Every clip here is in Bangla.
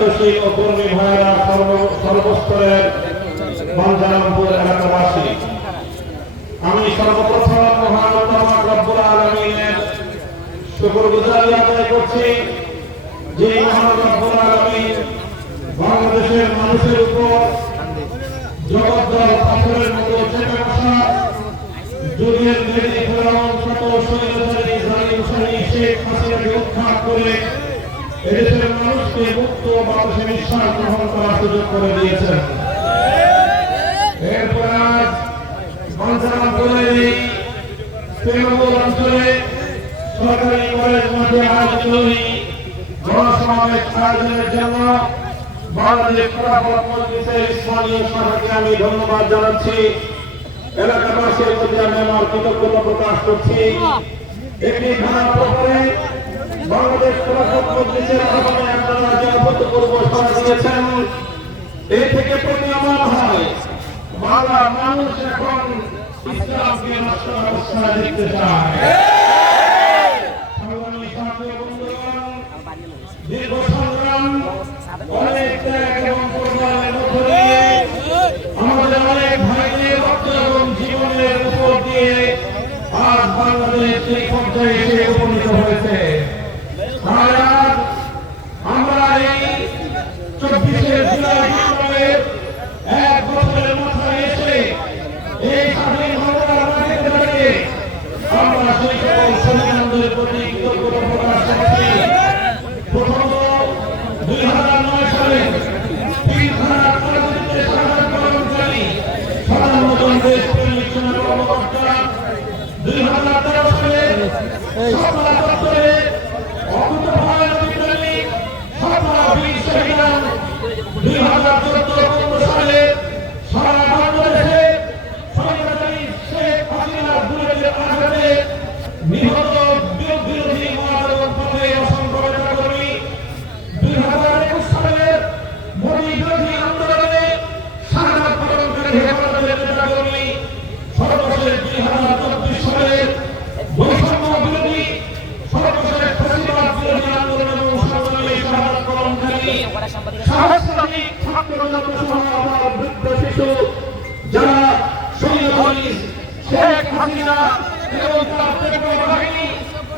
দায়িত্বশীল ও কর্মী ভাইয়েরা, সর্বস্তরের বাঞ্ছারামপুর এলাকাবাসী, আমি সর্বপ্রথম মহান রব্বুল আলামিনের শুকরগুজারি আদায় করছি যে মহান রব্বুল আলামিন বাংলাদেশের মানুষের উপর জগদ্দল পাথরের মতো চেপে বসা যুগের মেদি ফেরাউন শত স্বৈরাচারী জালিম শাহী শেখ হাসিনাকে উৎখাত করে এদেশের মানুষকে মুক্ত বাতাসে নিঃশ্বাস গ্রহণ করার সুযোগ করে দিয়েছেন। এরপর আজ বাঞ্ছারামপুরের এই তৃণমূল অঞ্চলে সরকারি কলেজ মাঠে আয়োজিত জনসমাবেশ আয়োজনের জন্য বাংলাদেশ খেলাফত মজলিসের ইসলামী শাখাকে আমি ধন্যবাদ জানাচ্ছি। এলাকাবাসীর প্রতি আমি আমার কৃতজ্ঞতা প্রকাশ করছি। একটি ধারা প্রকারে বাংলাদেশ খেলাফত মজলিসের আহ্বানে আপনারা যে অভূতপূর্ব সাড়া দিয়েছেন, এই থেকে প্রতীয়মান হয় বাংলার মানুষ এখন ইসলামকে রাষ্ট্র ব্যবস্থায় দেখতে চায়। দীর্ঘ সংগ্রাম, অনেক ত্যাগ এবং পরিবারের মধ্য দিয়ে আমাদের অনেক ভাইদের রক্ত এবং জীবনের উপর দিয়ে আজ বাংলাদেশ এই পর্যায়ে এসে উপনীত হয়েছে। আমরা এই 24শে জুলাই বিপ্লবের এক বছরের মাথায় এসে এই স্বাধীন বাংলার মাটিতে দাঁড়িয়ে আমরা সেই সকল শহীদদের প্রতি কৃতজ্ঞতা প্রকাশ করছি। প্রথমত 2009 সালে 3 ধারার পরিস্থিতিতে শাহাদাত বরণকারী 57 জন দেশপ্রেমিক সেনা কর্মকর্তা, 2013 সালে শাপলা চত্বরে অকুতোভয় বিপ্লবী শাপলা বীর শহীদান, 2014-15 সালে সারা বাংলাদেশে স্বৈরাচারী শেখ হাসিনার বুলেটের আঘাতে নিহত বিরোধী মহাজগৎ পথে অসংখ্য নেতাকর্মী, 2021 সালের মোদী বিরোধী আন্দোলনে শাহাদাত বরণকারী হেফাজতের নেতাকর্মী, সর্বশেষ 2024 সালের বৈষম্য বিরোধী, সর্বশেষ ফ্যাসিবাদ বিরোধী আন্দোলন এবং সংগ্রামে শাহাদাত বরণকারী সহস্রাধিক ছাত্র জনতা আমার বৃদ্ধ শিশু যারা শহীদ শেখ হাসিনা এবং তার পেট্রো বাহিনী,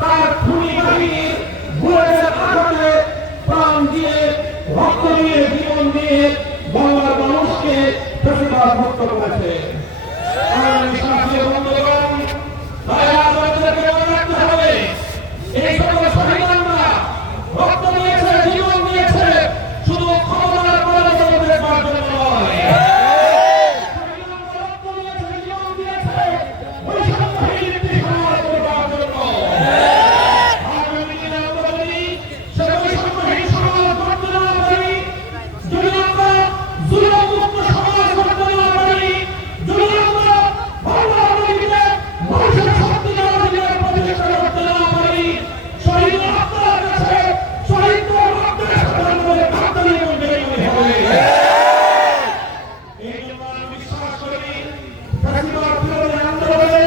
তার খুনি বাহিনীর বুলেটের আঘাতে প্রাণ দিয়ে, রক্ত দিয়ে, জীবন দিয়ে বাংলার মানুষকে ফ্যাসিবাদ মুক্ত করেছে। বন্ধুগণ, তাই আজ আমাদেরকে মনে রাখতে হবে এই সকল শহীদরা রক্ত দিয়েছে, জীবন দিয়েছে, শুধু ক্ষমতার প্রয়োজন দেখবার জন্য নয়। রক্ত দিয়েছে, জীবন দিয়েছে বৈষম্যহীন একটি সমাজ গড়বার জন্য। আগামী দিনে আমরা যদি সে বৈষম্যহীন সমাজ গড়তে না পারি, যদি আমরা জুলুমমুক্ত সমাজ গড়তে না পারি, যদি আমরা বাংলার মাটিতে মানুষের সত্যিকার অধিকার প্রতিষ্ঠা করতে না পারি, শহীদ আপনার কাছে শহীদ আপনার সাধারণ ভাবতে হবে। এই জন্য আমি বিশ্বাস করি ফ্যাসিবাদ বিরোধী আন্দোলনে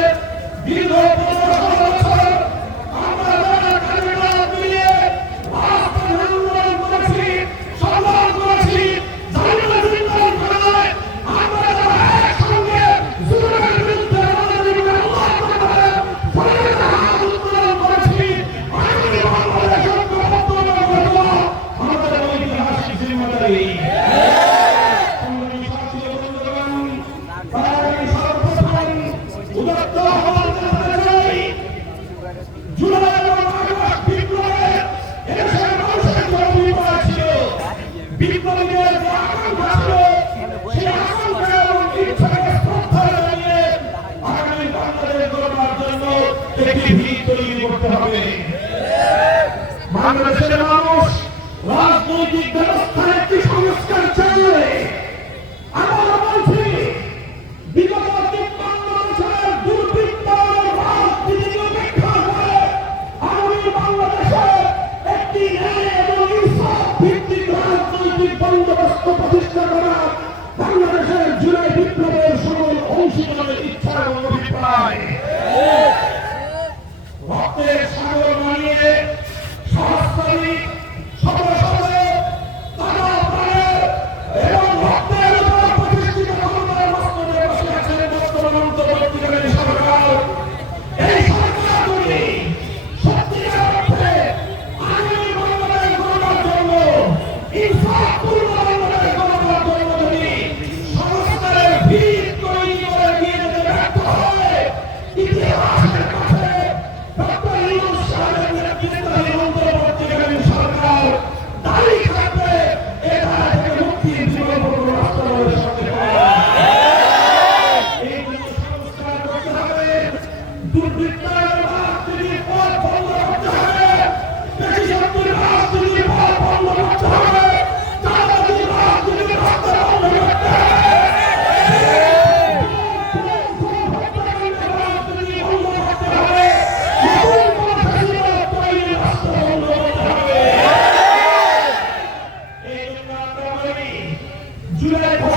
দীর্ঘ 15 বছর আমরা যারা কালিমা দিয়ে রাজপথে আন্দোলন করেছি, সংগ্রাম করেছি, জালিমের বিরুদ্ধে লড়াই, আমরা যারা একসঙ্গে জুলুমের বিরুদ্ধে আন্দোলন করেছি, আগামী বাংলাদেশের গণতন্ত্র গড়ব আমাদের ঐতিহাসিক জিম্মেদারি। উদাত্ত আহ্বান জানাতে চাই, জুলাই এবং আগস্ট বিপ্লবে এদেশের মানুষের জন্য বিপ্লব ছিল, বিপ্লবীদের যে আকাঙ্ক্ষা ছিল সেই আকাঙ্ক্ষা এবং ইচ্ছাকে শ্রদ্ধা জানিয়ে আগামী বাংলাদেশ গড়বার জন্য একটি ভিত তৈরি করতে হবে। বাংলাদেশের মানুষ রাজনৈতিক ব্যবস্থার একটি সংস্কার চায়। আমরা বলছি বিগত 53 বছরের দুর্বৃত্ত রাজনীতি উপেক্ষা করে আগামী বাংলাদেশে একটি ন্যায় এবং ইনসাফ ভিত্তিক রাজনৈতিক বন্দোবস্ত প্রতিষ্ঠা করা বাংলাদেশের জুলাই বিপ্লবের সকল অংশীদারের ইচ্ছা এবং অভিপ্রায়। রক্তের সাগর মানিয়ে সহস্রাধিক শত শত টাকা জুলাই